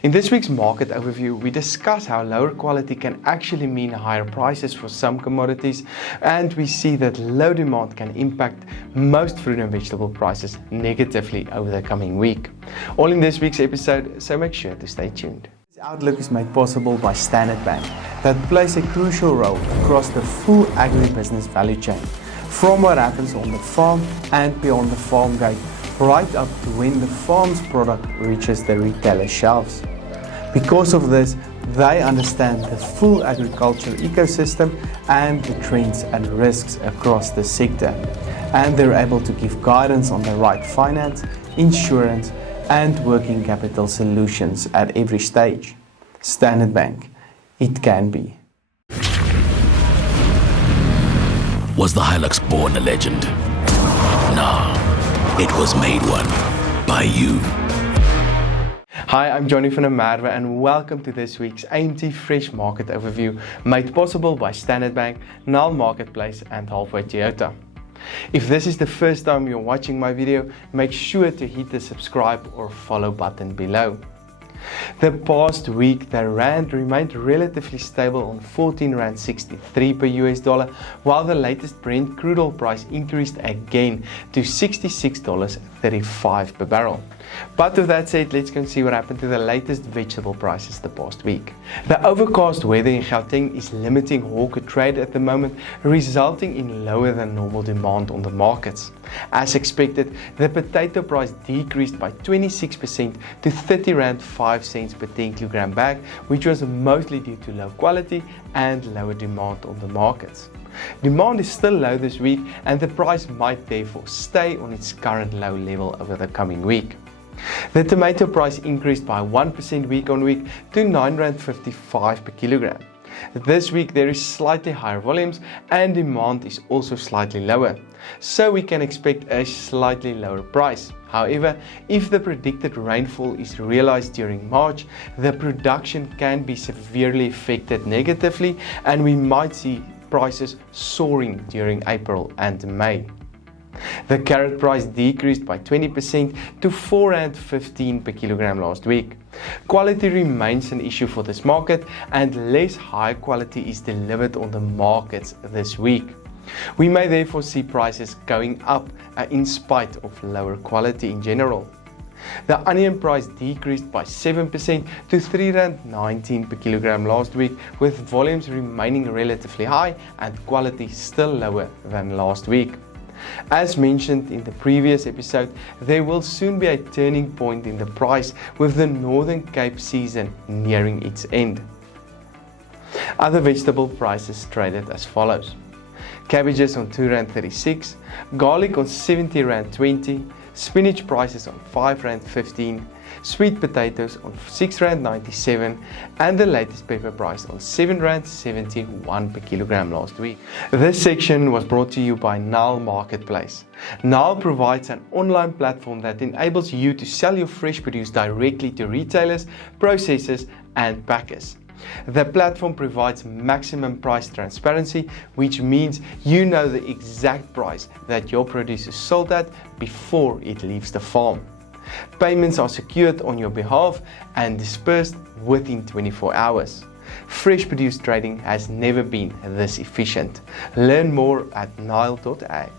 In this week's market overview, we discuss how lower quality can actually mean higher prices for some commodities, and we see that low demand can impact most fruit and vegetable prices negatively over the coming week. All in this week's episode, so make sure to stay tuned. This outlook is made possible by Standard Bank, that plays a crucial role across the full agribusiness value chain, from what happens on the farm and beyond the farm gate, right up to when the farm's product reaches the retailer shelves. Because of this, they understand the full agriculture ecosystem and the trends and risks across the sector, and they're able to give guidance on the right finance, insurance and working capital solutions at every stage. Standard Bank, it can be. Was the Hilux born a legend? No, it was made one by you. Hi, I'm Johnny van der Merwe and welcome to this week's AMT Fresh Market Overview, made possible by Standard Bank, Nile Marketplace and Halfway Toyota. If this is the first time you're watching my video, make sure to hit the subscribe or follow button below. The past week, the rand remained relatively stable on 14 rand 63 per US dollar, while the latest Brent crude oil price increased again to $66.35 per barrel. But with that said, let's go and see what happened to the latest vegetable prices the past week. The overcast weather in Gauteng is limiting hawker trade at the moment, resulting in lower than normal demand on the markets. As expected, the potato price decreased by 26% to 30 rand 5 cents per 10 kilogram bag, which was mostly due to low quality and lower demand on the markets. Demand is still low this week, and the price might therefore stay on its current low level over the coming week. The tomato price increased by 1% week on week to 9 rand 55 per kilogram. This week there is slightly higher volumes and demand is also slightly lower, so we can expect a slightly lower price. However, if the predicted rainfall is realized during March, the production can be severely affected negatively and we might see prices soaring during April and May. The carrot price decreased by 20% to 4 rand 15 per kilogram last week. Quality remains an issue for this market and less high quality is delivered on the markets this week. We may therefore see prices going up in spite of lower quality in general. The onion price decreased by 7% to 3 rand 19 per kilogram last week, with volumes remaining relatively high and quality still lower than last week. As mentioned in the previous episode, there will soon be a turning point in the price with the Northern Cape season nearing its end. Other vegetable prices traded as follows: cabbages on 2 rand 36, garlic on 70 rand 20, spinach prices on 5 rand 15, sweet potatoes on 6 rand 97, and the latest pepper price on 7 rand 71 per kilogram last week. This section was brought to you by Nile Marketplace. Nile provides an online platform that enables you to sell your fresh produce directly to retailers, processors, and packers. The platform provides maximum price transparency, which means you know the exact price that your produce is sold at before it leaves the farm. Payments are secured on your behalf and dispersed within 24 hours. Fresh produce trading has never been this efficient. Learn more at Nile.ag.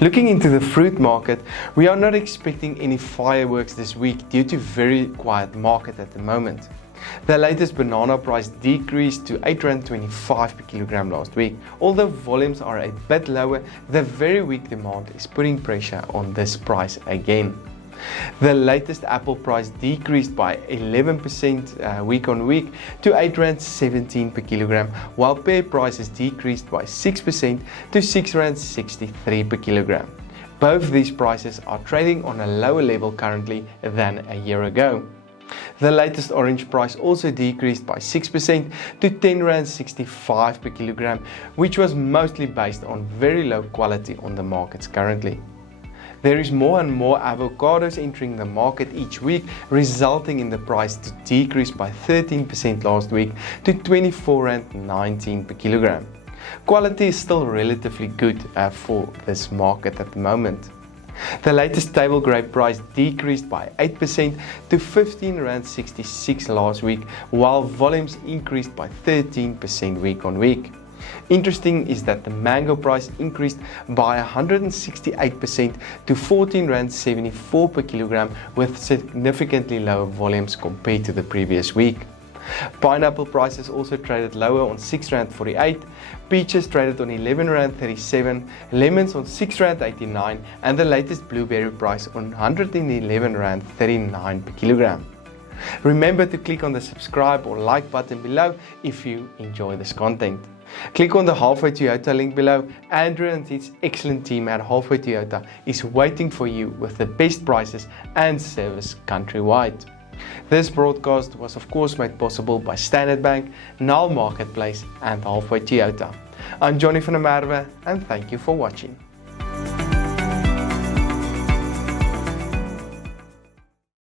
Looking into the fruit market, we are not expecting any fireworks this week due to very quiet market at the moment. The latest banana price decreased to 8 rand 25 per kilogram last week. Although volumes are a bit lower, the very weak demand is putting pressure on this price again. The latest apple price decreased by 11% week on week to 8 rand 17 per kilogram, while pear prices decreased by 6% to 6 rand 63 per kilogram. Both these prices are trading on a lower level currently than a year ago. The latest orange price also decreased by 6% to 10 rand 65 per kilogram, which was mostly based on very low quality on the markets currently. There is more and more avocados entering the market each week, resulting in the price to decrease by 13% last week to 24 rand 19 per kilogram. Quality is still relatively good for this market at the moment. The latest table grape price decreased by 8% to R15.66 last week, while volumes increased by 13% week on week. Interesting is that the mango price increased by 168% to R14.74 per kilogram, with significantly lower volumes compared to the previous week. Pineapple prices also traded lower on R6.48, peaches traded on R11.37, lemons on R6.89, and the latest blueberry price on R111.39 per kilogram. Remember to click on the subscribe or like button below if you enjoy this content. Click on the Halfway Toyota link below. Andrew and his excellent team at Halfway Toyota is waiting for you with the best prices and service countrywide. This broadcast was of course made possible by Standard Bank, Nile Marketplace and Halfway Toyota. I'm Johnny van der Merwe and thank you for watching.